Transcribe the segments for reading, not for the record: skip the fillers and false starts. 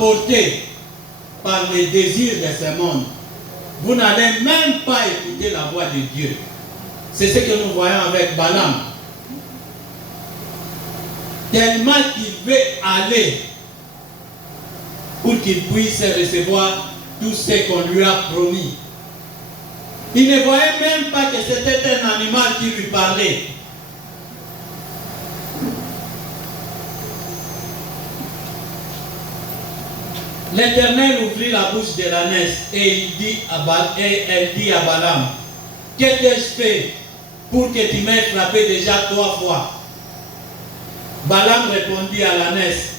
emporté par les désirs de ce monde, vous n'allez même pas écouter la voix de Dieu. C'est ce que nous voyons avec Balaam. Tellement qu'il veut aller pour qu'il puisse recevoir tout ce qu'on lui a promis. Il ne voyait même pas que c'était un animal qui lui parlait. L'Éternel ouvrit la bouche de l'ânesse et elle dit à Balaam, que t'ai-je fait pour que tu m'aies frappé déjà 3 fois? Balaam répondit à l'ânesse.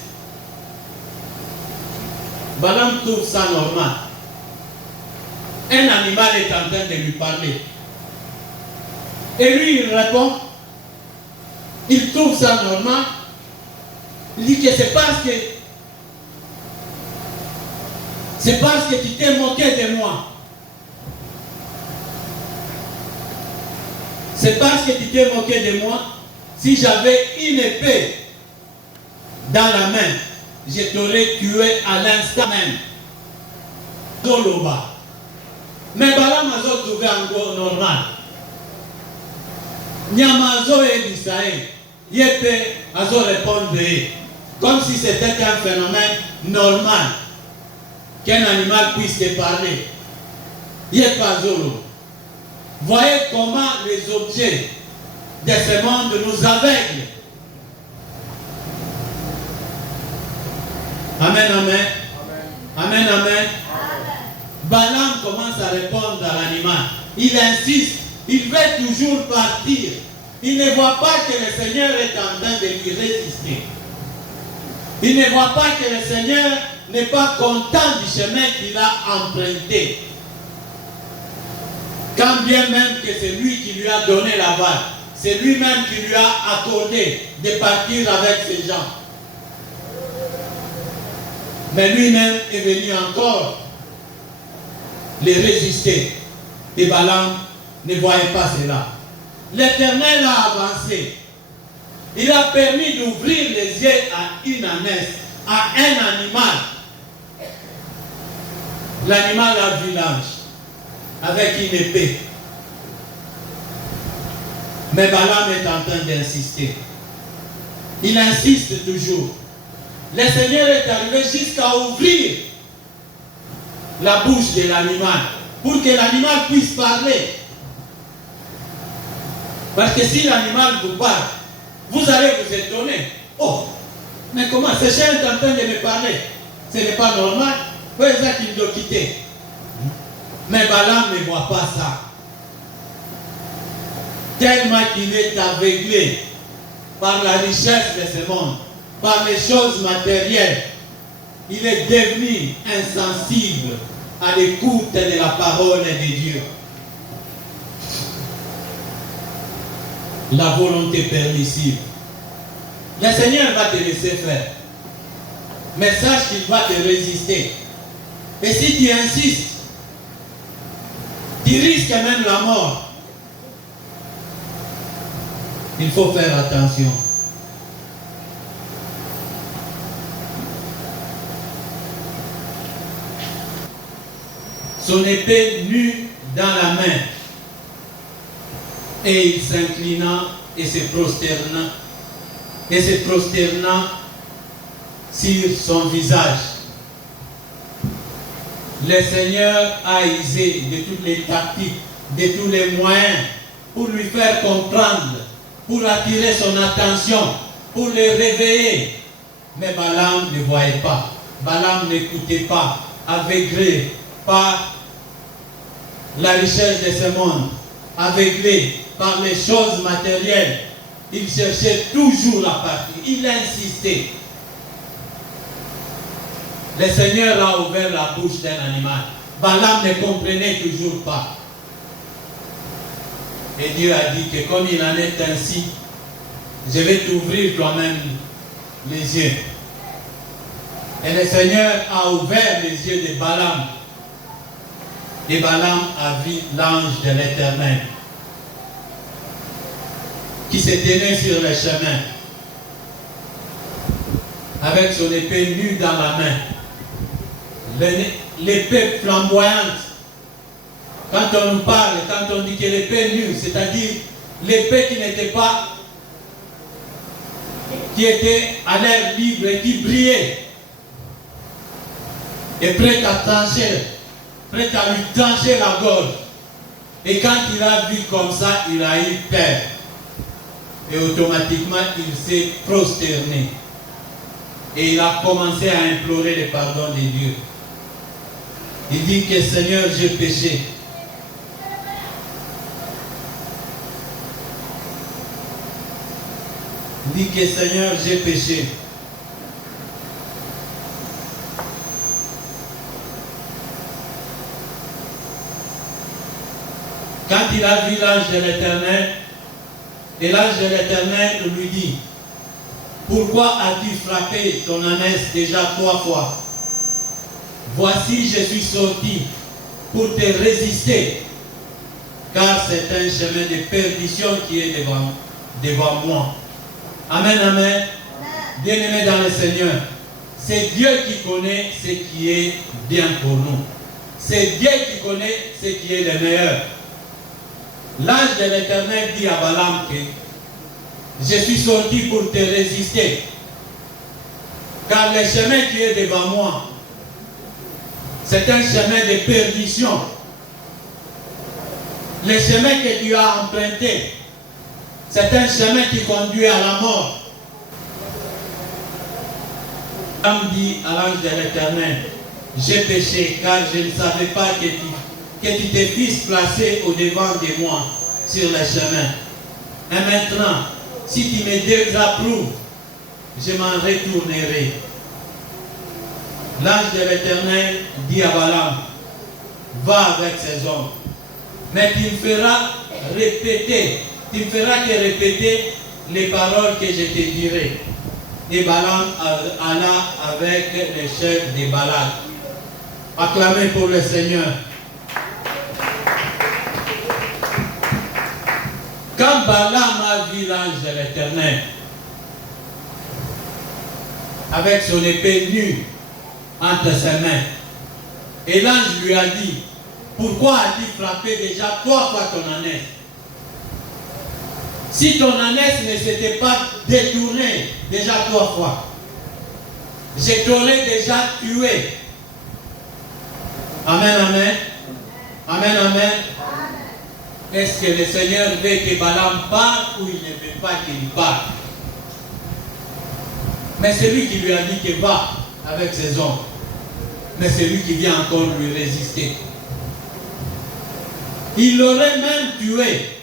Balaam trouve ça normal. Un animal est en train de lui parler. Et lui, il répond, il trouve ça normal. Il dit que c'est parce que tu t'es moqué de moi. C'est parce que tu t'es moqué de moi. Si j'avais une épée dans la main, je t'aurais tué à l'instant même. Zoloba. Mais Balaam a trouvé encore normal. Nyamazo et d'Israël. Il était à répondre comme si c'était un phénomène normal qu'un animal puisse te parler. Il est pas Zolo. Voyez comment les objets de ce monde nous aveuglent. Amen, amen. Amen, amen. Balaam commence à répondre à l'animal. Il insiste. Il veut toujours partir. Il ne voit pas que le Seigneur est en train de lui résister. Il ne voit pas que le Seigneur n'est pas content du chemin qu'il a emprunté. Quand bien même que c'est lui qui lui a donné la vague. C'est lui-même qui lui a accordé de partir avec ces gens. Mais lui-même est venu encore les résister. Et Balaam ne voyait pas cela. L'Éternel a avancé. Il a permis d'ouvrir les yeux à une ânesse, à un animal. L'animal a vu l'ange avec une épée. Mais Balaam est en train d'insister. Il insiste toujours. Le Seigneur est arrivé jusqu'à ouvrir la bouche de l'animal pour que l'animal puisse parler. Parce que si l'animal vous parle, vous allez vous étonner. Oh, mais comment ce chien est en train de me parler? Ce n'est pas normal. Pourquoi est-ce qu'il doit quitter? Mais Balaam ne voit pas ça. Tellement qu'il est aveuglé par la richesse de ce monde, par les choses matérielles, il est devenu insensible à l'écoute de la parole de Dieu. La volonté permissive. Le Seigneur va te laisser faire. Mais sache qu'il va te résister. Et si tu insistes, tu risques même la mort. Il faut faire attention. Son épée nue dans la main. Et il s'inclina et se prosterna. Et se prosterna sur son visage. Le Seigneur a usé de toutes les tactiques, de tous les moyens pour lui faire comprendre, pour attirer son attention, pour le réveiller. Mais Balaam ne voyait pas. Balaam n'écoutait pas, aveuglé par la richesse de ce monde, aveuglé par les choses matérielles. Il cherchait toujours la partie. Il insistait. Le Seigneur a ouvert la bouche d'un animal. Balaam ne comprenait toujours pas. Et Dieu a dit que comme il en est ainsi, je vais t'ouvrir toi-même les yeux. Et le Seigneur a ouvert les yeux de Balaam. Et Balaam a vu l'ange de l'Éternel qui se tenait sur le chemin avec son épée nue dans la main. l'épée flamboyante. Quand on nous parle, quand on dit que l'épée nue, c'est-à-dire l'épée qui était à l'air libre et qui brillait, et prête à trancher, prête à lui trancher la gorge. Et quand il a vu comme ça, il a eu peur. Et automatiquement, il s'est prosterné. Et il a commencé à implorer le pardon de Dieu. Il dit que Seigneur, j'ai péché. Il dit que Seigneur, j'ai péché. Quand il a vu l'ange de l'Éternel, et l'ange de l'Éternel lui dit, pourquoi as-tu frappé ton ânesse déjà 3 fois? Voici, je suis sorti pour te résister, car c'est un chemin de perdition qui est devant moi. Amen, amen. Bien-aimés dans le Seigneur, c'est Dieu qui connaît ce qui est bien pour nous. C'est Dieu qui connaît ce qui est le meilleur. L'ange de l'Éternel dit à Balaam que je suis sorti pour te résister, car le chemin qui est devant moi, c'est un chemin de perdition. Le chemin que tu as emprunté, c'est un chemin qui conduit à la mort. Balaam dit à l'ange de l'Éternel, j'ai péché car je ne savais pas que tu t'es fils placé au-devant de moi sur le chemin. Et maintenant, si tu me désapprouves, je m'en retournerai. L'ange de l'Éternel dit à Balaam, va avec ces hommes, mais tu me feras que répéter les paroles que je te dirai. Et Balaam alla avec les chefs des Balak. Acclamez pour le Seigneur. Quand Balaam a vu l'ange de l'Éternel avec son épée nue entre ses mains, et l'ange lui a dit, pourquoi as-tu frappé déjà 3 fois ton ânesse? Si ton ânesse ne s'était pas détournée déjà 3 fois, je t'aurais déjà tué. Amen, amen. Amen, amen. Est-ce que le Seigneur veut que Balaam parte ou il ne veut pas qu'il parte? Mais c'est lui qui lui a dit que va avec ses hommes. Mais c'est lui qui vient encore lui résister. Il l'aurait même tué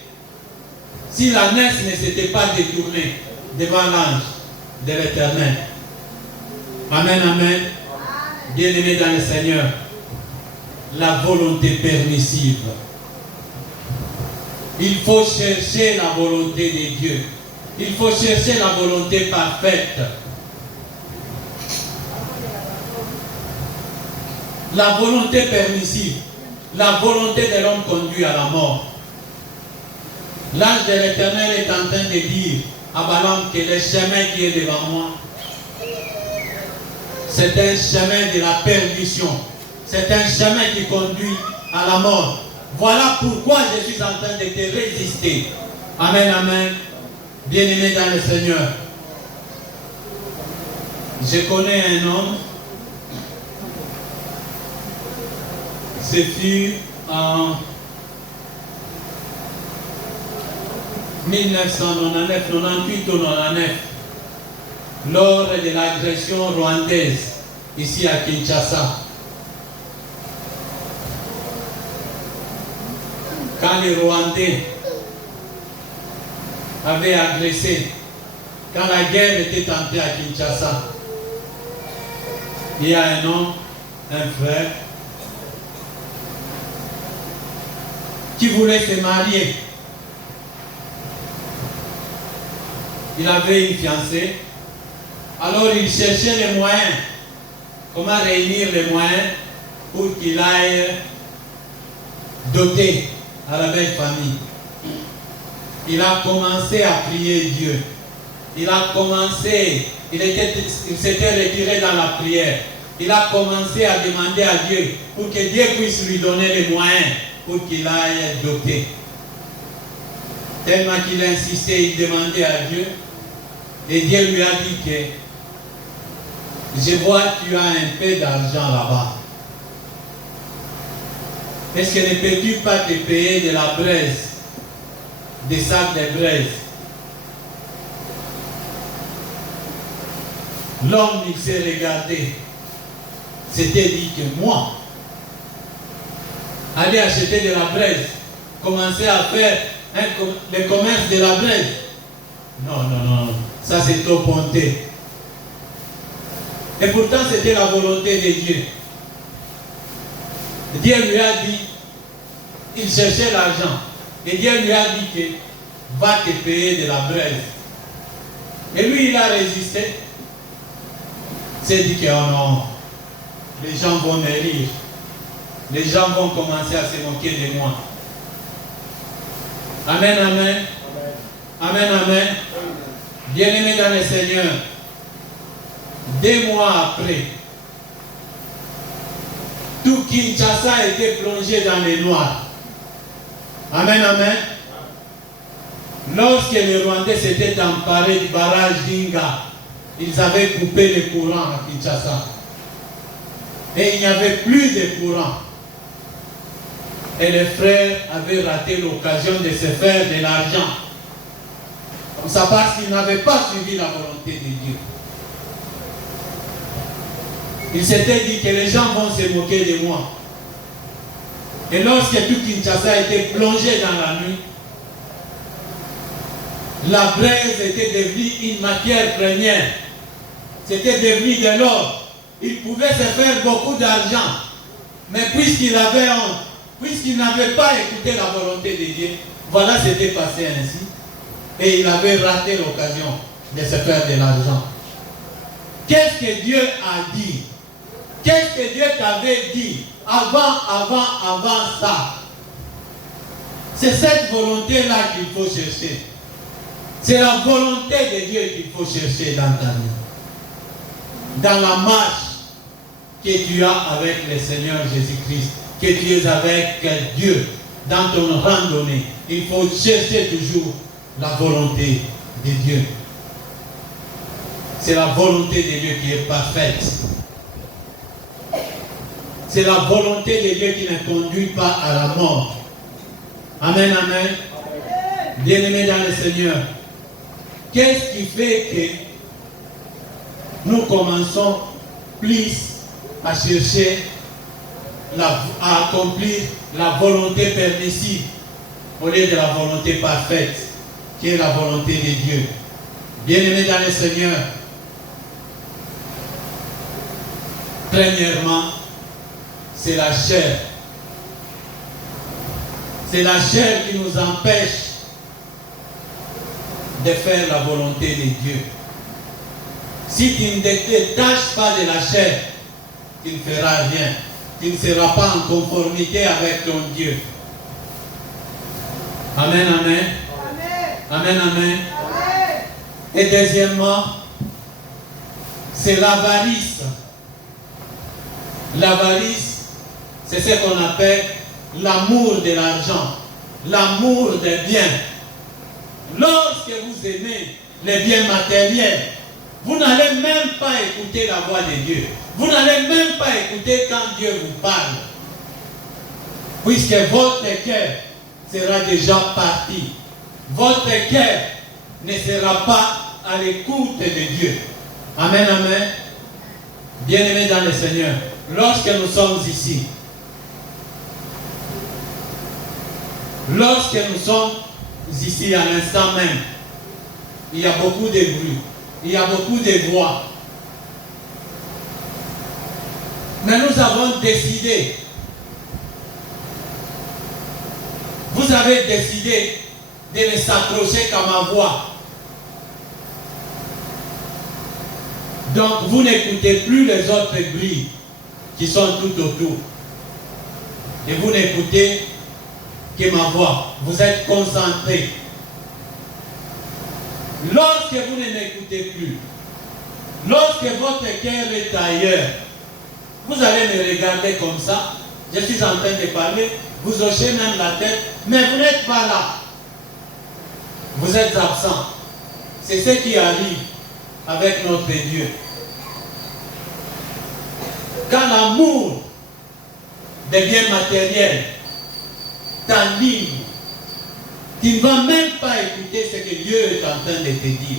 si l'ânesse ne s'était pas détournée devant l'ange de l'Éternel. Amen, amen. Bien-aimés dans le Seigneur, la volonté permissive. Il faut chercher la volonté de Dieu. Il faut chercher la volonté parfaite. La volonté permissive. La volonté de l'homme conduit à la mort. L'ange de l'Éternel est en train de dire à Balaam que le chemin qui est devant moi, c'est un chemin de la perdition. C'est un chemin qui conduit à la mort. Voilà pourquoi je suis en train de te résister. Amen, amen. Bien-aimé dans le Seigneur. Je connais un homme. Ce fut en 1999, 98 ou 99, lors de l'agression rwandaise ici à Kinshasa. Quand les Rwandais avaient agressé, quand la guerre était entrée à Kinshasa, il y a un homme, un frère, qui voulait se marier. Il avait une fiancée. Alors il cherchait les moyens. Comment réunir les moyens pour qu'il aille doter à la belle famille. Il a commencé à prier Dieu. Il s'était retiré dans la prière. il a commencé à demander à Dieu pour que Dieu puisse lui donner les moyens pour qu'il aille doter. Tellement qu'il a insisté, il demandait à Dieu. Et Dieu lui a dit que je vois que tu as un peu d'argent là-bas. Est-ce que ne peux-tu pas te payer de la braise, des sacs de braise? L'homme, il s'est regardé. S'était dit que moi, aller acheter de la braise, commencer à faire le commerce de la braise. Non, non, non, ça c'est trop ponté. Et pourtant c'était la volonté de Dieu. Dieu lui a dit, il cherchait l'argent. Et Dieu lui a dit que va te payer de la braise. Et lui il a résisté. Il s'est dit que oh non, les gens vont me rire. Les gens vont commencer à se moquer de moi. Amen, amen. Amen, amen. Bien-aimés dans le Seigneur, 2 mois après, tout Kinshasa a été plongé dans les noirs. Amen, amen. Lorsque les Rwandais s'étaient emparés du barrage d'Inga, ils avaient coupé le courant à Kinshasa. Et il n'y avait plus de courant. Et les frères avaient raté l'occasion de se faire de l'argent. Comme ça, parce qu'ils n'avaient pas suivi la volonté de Dieu. Ils s'étaient dit que les gens vont se moquer de moi. Et lorsque tout Kinshasa a été plongé dans la nuit, la braise était devenue une matière première. C'était devenu de l'or. Il pouvait se faire beaucoup d'argent. Mais puisqu'il avait honte, puisqu'il n'avait pas écouté la volonté de Dieu, voilà, c'était passé ainsi. Et il avait raté l'occasion de se faire de l'argent. Qu'est-ce que Dieu a dit? Qu'est-ce que Dieu t'avait dit avant ça? C'est cette volonté-là qu'il faut chercher. C'est la volonté de Dieu qu'il faut chercher dans ta vie. Dans la marche que tu as avec le Seigneur Jésus-Christ, que tu es avec Dieu, dans ton randonnée, il faut chercher toujours la volonté de Dieu. C'est la volonté de Dieu qui est parfaite. C'est la volonté de Dieu qui ne conduit pas à la mort. Amen, amen. Bien-aimés dans le Seigneur, qu'est-ce qui fait que nous commençons plus à chercher, à accomplir la volonté permissive au lieu de la volonté parfaite, qui est la volonté de Dieu? Bien-aimés dans le Seigneur, premièrement, c'est la chair. C'est la chair qui nous empêche de faire la volonté de Dieu. Si tu ne te détaches pas de la chair, tu ne feras rien. Tu ne seras pas en conformité avec ton Dieu. Amen, amen. Amen, amen. Et deuxièmement, c'est l'avarice. L'avarice, c'est ce qu'on appelle l'amour de l'argent, l'amour des biens. Lorsque vous aimez les biens matériels, vous n'allez même pas écouter la voix de Dieu. Vous n'allez même pas écouter quand Dieu vous parle. Puisque votre cœur sera déjà parti. Votre cœur ne sera pas à l'écoute de Dieu. Amen, amen. Bien-aimés dans le Seigneur, lorsque nous sommes ici, à l'instant même, il y a beaucoup de bruit, il y a beaucoup de voix. Mais nous avons décidé, vous avez décidé de ne s'accrocher qu'à ma voix. Donc vous n'écoutez plus les autres bruits qui sont tout autour. Et vous n'écoutez que ma voix. Vous êtes concentrés. Lorsque vous ne m'écoutez plus, lorsque votre cœur est ailleurs, Vous allez me regarder comme ça. Je suis en train de parler. Vous hochez même la tête. Mais vous n'êtes pas là. Vous êtes absent. C'est ce qui arrive avec notre Dieu. Quand l'amour des biens matériels t'anime, tu ne vas même pas écouter ce que Dieu est en train de te dire.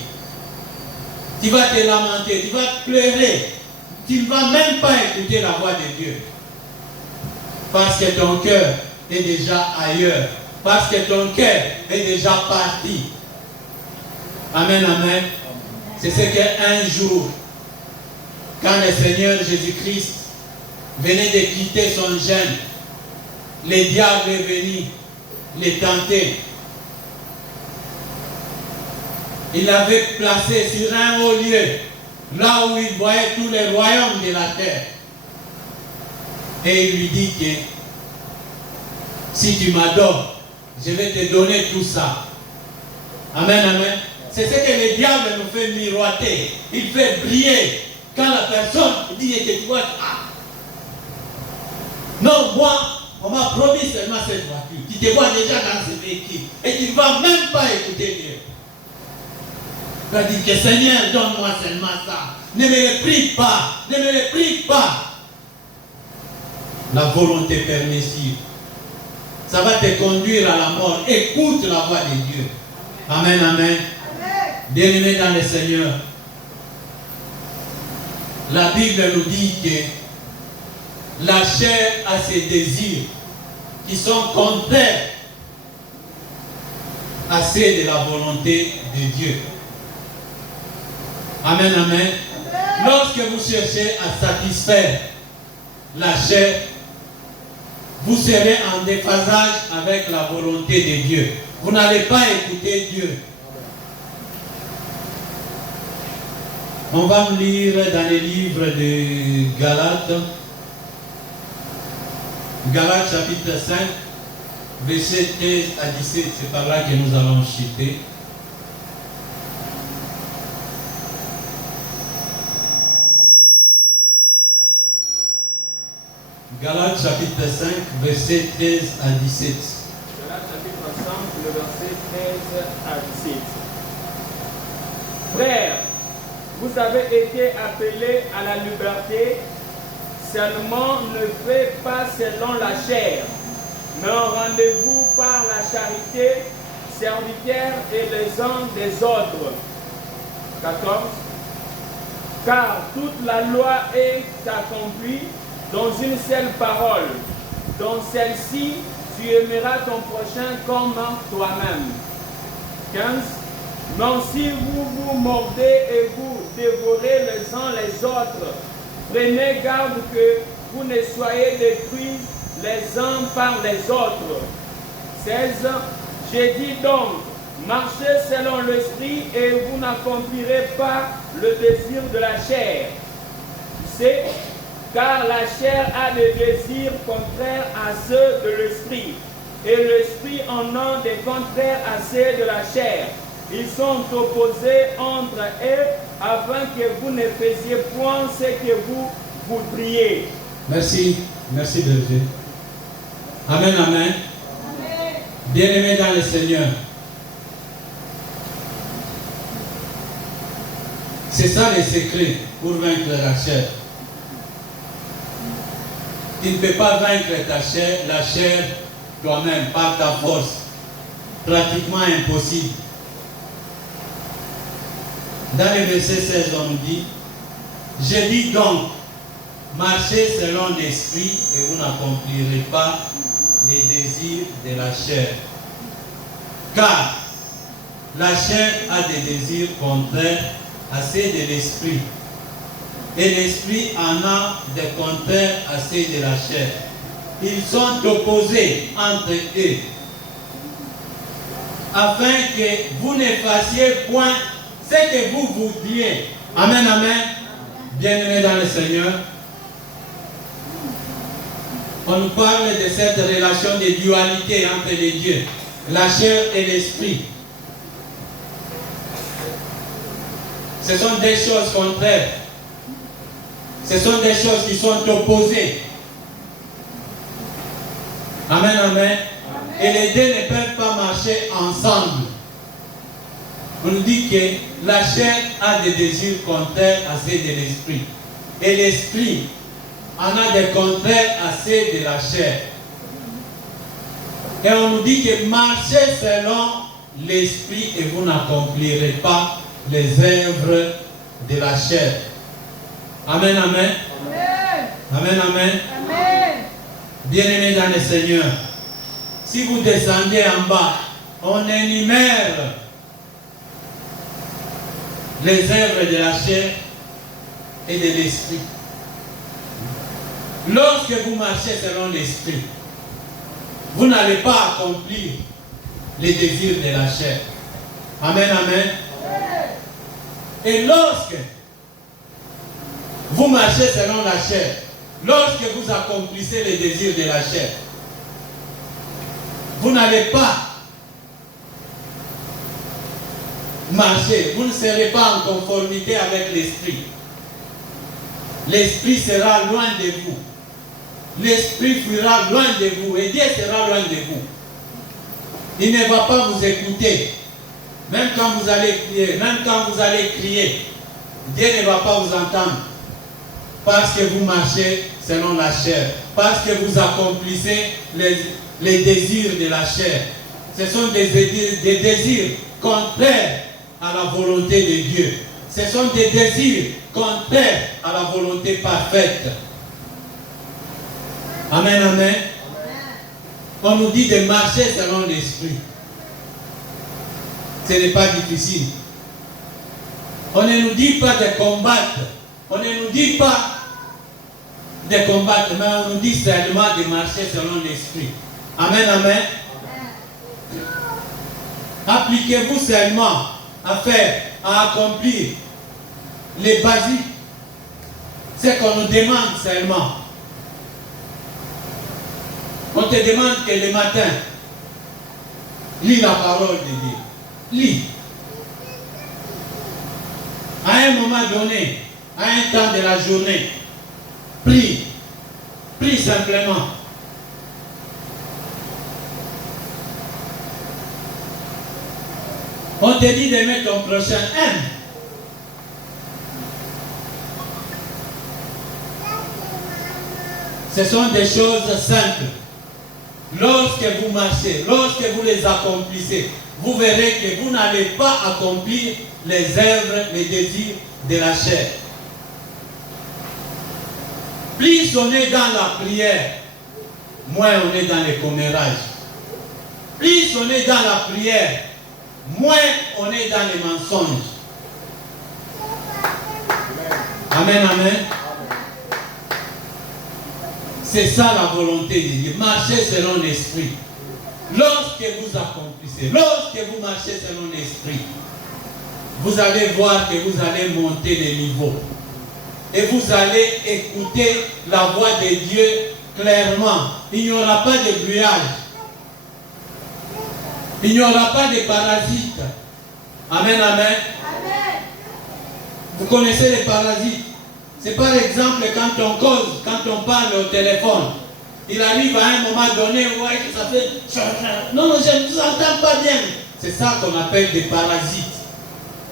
Tu vas te lamenter, tu vas pleurer. Tu ne vas même pas écouter la voix de Dieu. Parce que ton cœur est déjà ailleurs. Parce que ton cœur est déjà parti. Amen, amen. C'est ce qu'un jour, quand le Seigneur Jésus-Christ venait de quitter son gêne, le diable est venu les tenter. Il l'avait placé sur un haut lieu, là où il voyait tous les royaumes de la terre. Et il lui dit que si tu m'adores, je vais te donner tout ça. Amen, amen. C'est ce que le diable nous fait miroiter. Il fait briller. Quand la personne dit que tu vois, non, moi, on m'a promis seulement cette voiture. Tu te vois déjà dans ce véhicule. Et tu ne vas même pas écouter Dieu. Tu vas dire que Seigneur, donne-moi seulement ça. Ne me le prie pas. Ne me le prie pas. La volonté permissive. Ça va te conduire à la mort. Écoute la voix de Dieu. Amen, amen. Bien-aimés dans le Seigneur, la Bible nous dit que la chair a ses désirs qui sont contraires à ceux de la volonté de Dieu. Amen, amen. Lorsque vous cherchez à satisfaire la chair, vous serez en déphasage avec la volonté de Dieu. Vous n'allez pas écouter Dieu. On va lire dans les livres de Galates. Galates chapitre 5, versets 13 à 17. C'est par là que nous allons chuter. Galates chapitre 5, versets 13 à 17. Galates chapitre 5, le verset 13 à 17. Frères, vous avez été appelés à la liberté, seulement ne faites pas selon la chair, mais rendez-vous par la charité, serviteurs et les uns des autres. 14. Car toute la loi est accomplie dans une seule parole. Dans celle-ci, tu aimeras ton prochain comme toi-même. 15. Mais si vous vous mordez et vous dévorez les uns les autres, prenez garde que vous ne soyez détruits les uns par les autres. 16. J'ai dit donc, marchez selon l'esprit et vous n'accomplirez pas le désir de la chair. C'est car la chair a des désirs contraires à ceux de l'esprit, et l'esprit en a des contraires à ceux de la chair. Ils sont opposés entre eux, afin que vous ne faisiez point ce que vous voudriez. Merci, merci berger. Amen, amen. Bien-aimés dans le Seigneur. C'est ça le secret pour vaincre la chair. Tu ne peux pas vaincre la chair toi-même, par ta force. Pratiquement impossible. Dans le verset 16, on nous dit, je dis donc, marchez selon l'esprit et vous n'accomplirez pas les désirs de la chair. Car la chair a des désirs contraires à ceux de l'esprit. Et l'esprit en a des contraires à ceux de la chair. Ils sont opposés entre eux, afin que vous ne fassiez point ce que vous voudriez. Amen, amen. Bien-aimés dans le Seigneur, on nous parle de cette relation de dualité entre les dieux, la chair et l'esprit. Ce sont des choses contraires. Ce sont des choses qui sont opposées. Amen, amen. Et les deux ne peuvent pas marcher ensemble. On nous dit que la chair a des désirs contraires à ceux de l'esprit. Et l'esprit en a des contraires à ceux de la chair. Et on nous dit que marchez selon l'esprit et vous n'accomplirez pas les œuvres de la chair. Amen, amen. Amen, amen. Amen. Bien-aimés dans le Seigneur, si vous descendez en bas, on énumère les œuvres de la chair et de l'esprit. Lorsque vous marchez selon l'esprit, vous n'allez pas accomplir les désirs de la chair. Amen, amen. Et lorsque vous marchez selon la chair, lorsque vous accomplissez les désirs de la chair, vous n'allez pas marcher, vous ne serez pas en conformité avec l'esprit. L'esprit sera loin de vous. L'esprit fuira loin de vous et Dieu sera loin de vous. Il ne va pas vous écouter. Même quand vous allez crier, Dieu ne va pas vous entendre. Parce que vous marchez selon la chair. Parce que vous accomplissez les désirs de la chair. Ce sont des désirs contraires à la volonté de Dieu. Ce sont des désirs contraires à la volonté parfaite. Amen, amen. On nous dit de marcher selon l'esprit. Ce n'est pas difficile. On ne nous dit pas de combattre. On ne nous dit pas de combattre, mais on nous dit seulement de marcher selon l'esprit. Amen, amen. Appliquez-vous seulement à faire, à accomplir les basiques. C'est qu'on nous demande seulement. On te demande que le matin, lis la parole de Dieu. Lis. À un moment donné, à un temps de la journée, prie. Prie simplement. On te dit d'aimer ton prochain, aime. Ce sont des choses simples. Lorsque vous marchez, lorsque vous les accomplissez, vous verrez que vous n'allez pas accomplir les œuvres, les désirs de la chair. Plus on est dans la prière, moins on est dans les commérages. Plus on est dans la prière, moins on est dans les mensonges. Amen, amen. C'est ça la volonté de Dieu. Marchez selon l'esprit. Lorsque vous accomplissez, lorsque vous marchez selon l'esprit, vous allez voir que vous allez monter les niveaux. Et vous allez écouter la voix de Dieu clairement. Il n'y aura pas de bruyage. Il n'y aura pas de parasites. Amen, amen. Amen. Vous connaissez les parasites. C'est par exemple quand on cause, quand on parle au téléphone. Il arrive à un moment donné, ouais, que ça fait... Non, je ne vous entends pas bien. C'est ça qu'on appelle des parasites.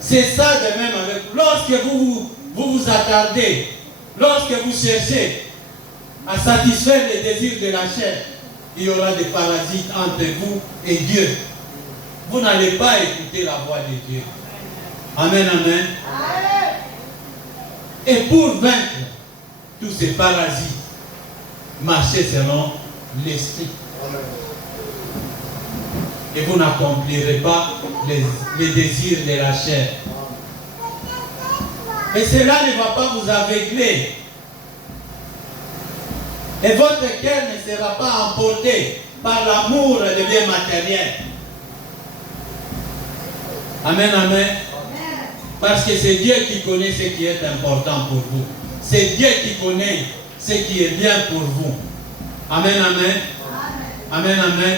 C'est ça de même avec... Lorsque vous vous attardez, lorsque vous cherchez à satisfaire les désirs de la chair, il y aura des parasites entre vous et Dieu. Vous n'allez pas écouter la voix de Dieu. Amen, amen. Et pour vaincre tous ces parasites, marchez selon l'esprit. Et vous n'accomplirez pas les désirs de la chair. Et cela ne va pas vous aveugler. Et votre cœur ne sera pas emporté par l'amour des biens matériels. Amen, amen. Parce que c'est Dieu qui connaît ce qui est important pour vous. C'est Dieu qui connaît ce qui est bien pour vous. Amen, amen. Amen, amen.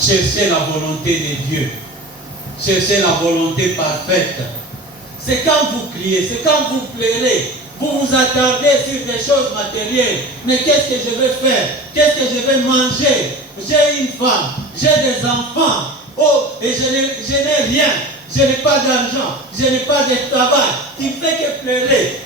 Cherchez la volonté de Dieu. Cherchez la volonté parfaite. C'est quand vous criez, c'est quand vous pleurez, Vous vous attardez sur des choses matérielles. Mais qu'est-ce que je vais faire? Qu'est-ce que je vais manger? J'ai une femme, j'ai des enfants. Oh, et je n'ai rien. Je n'ai pas d'argent. Je n'ai pas de travail. Tu ne fais que pleurer.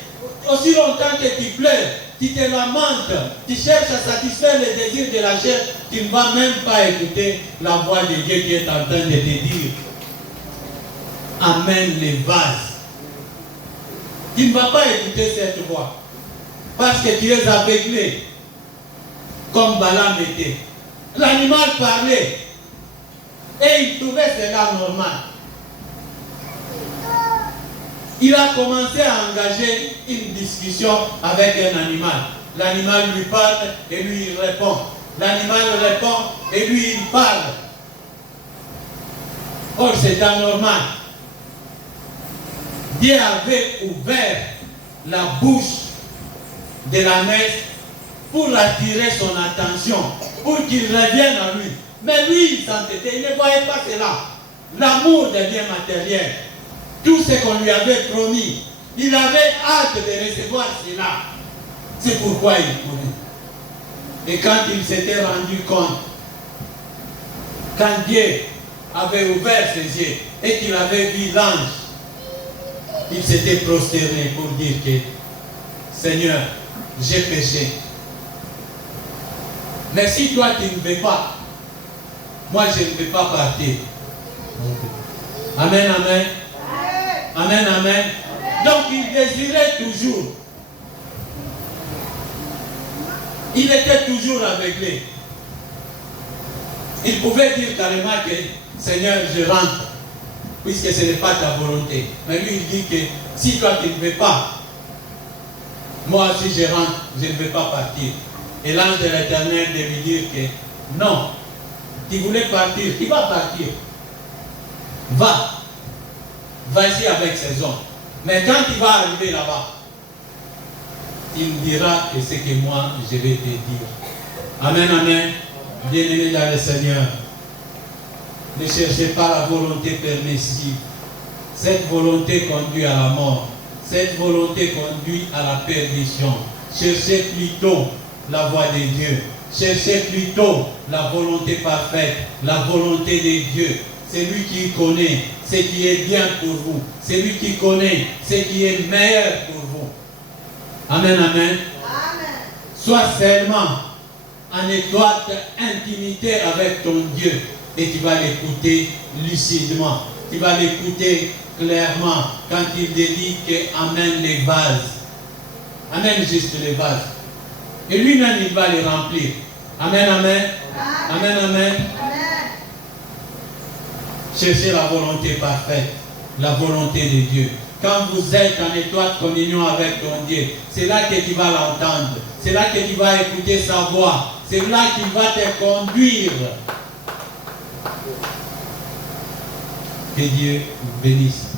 Aussi longtemps que tu pleures, tu te lamentes, tu cherches à satisfaire les désirs de la chair, tu ne vas même pas écouter la voix de Dieu qui est en train de te dire amène les vases. Tu ne vas pas écouter cette voix parce que tu es aveuglé comme Balaam était. L'animal parlait et il trouvait cela normal. Il a commencé à engager une discussion avec un animal. L'animal lui parle et lui il répond. L'animal répond et lui il parle. Or c'est anormal. Dieu avait ouvert la bouche de la messe pour attirer son attention, pour qu'il revienne à lui. Mais lui il s'entêtait, il ne voyait pas cela. L'amour devient matériel. Tout ce qu'on lui avait promis, il avait hâte de recevoir cela. C'est pourquoi il courait. Et quand il s'était rendu compte, quand Dieu avait ouvert ses yeux et qu'il avait vu l'ange, il s'était prosterné pour dire que Seigneur, j'ai péché. Mais si toi tu ne veux pas, moi je ne vais pas partir. Amen, amen. Amen, amen. Donc il désirait toujours. Il était toujours aveuglé. Il pouvait dire carrément que Seigneur, je rentre, puisque ce n'est pas ta volonté. Mais lui, il dit que si toi tu ne veux pas, moi si je rentre, je ne vais pas partir. Et l'ange de l'Éternel de lui dire que non, tu voulais partir, tu vas partir. Va. Vas-y avec ces hommes. Mais quand tu vas arriver là-bas, il me dira que c'est que moi je vais te dire. Amen, amen. Bien-aimés dans le Seigneur, ne cherchez pas la volonté permissive. Cette volonté conduit à la mort. Cette volonté conduit à la perdition. Cherchez plutôt la voie de Dieu. Cherchez plutôt la volonté parfaite, la volonté de Dieu. C'est lui qui connaît ce qui est bien pour vous. C'est lui qui connaît ce qui est meilleur pour vous. Amen, amen. Amen. Sois seulement en étroite intimité avec ton Dieu et tu vas l'écouter lucidement. Tu vas l'écouter clairement quand il te dit que amène les vases. Amène juste les vases. Et lui-même, il va les remplir. Amen, amen. Amen, amen. Amen. Cherchez la volonté parfaite, la volonté de Dieu. Quand vous êtes en étroite communion avec ton Dieu, c'est là que tu vas l'entendre. C'est là que tu vas écouter sa voix. C'est là qu'il va te conduire. Que Dieu vous bénisse.